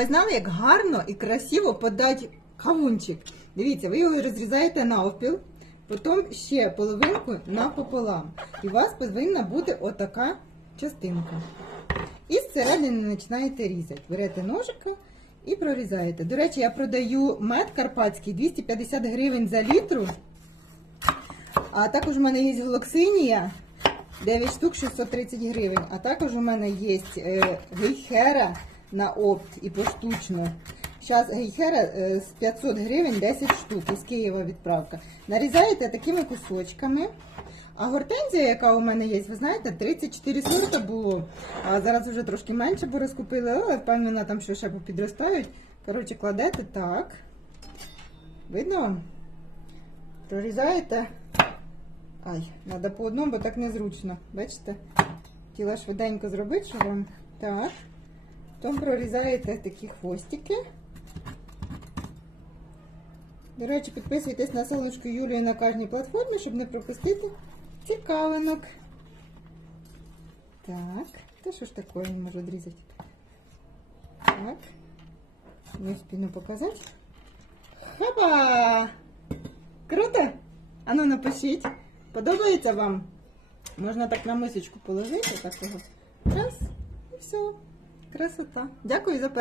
Ви знали, як гарно і красиво подати кавунчик. Дивіться, ви його розрізаєте навпіл, потім ще половинку напополам. І у вас повинна бути отака частинка. І зсередини починаєте різати. Берете ножика і прорізаєте. До речі, я продаю мед карпатський 250 гривень за літру. А також у мене є глоксинія 9 штук 630 гривень. А також у мене є е, гейхера на опт і поштучно. Зараз гейхера е, з 500 гривень 10 штук із Києва відправка. Нарізаєте такими кусочками. А гортензія, яка у мене є, ви знаєте, 34 сорта було. А зараз вже трошки менше, бо розкупили, але впевнена, там що ще попідростають. Коротше, кладете так. Видно вам? Прорізаєте. Ай, треба по одному, бо так незручно. Бачите? Хотіла швиденько зробити, що вам. Так. Потім прорізаєте такі хвостики. До речі, підписуйтесь на Солнышко Юлію на кожній платформі, щоб не пропустити цікавинок. Так. Та що ж таке не можу відрізати? Так. Не спину показати. Хаба! Круто? Ану напишіть. Подобається вам? Можна так на мисочку положити, так його. Раз, і все. Красота. Дякую за перегляд.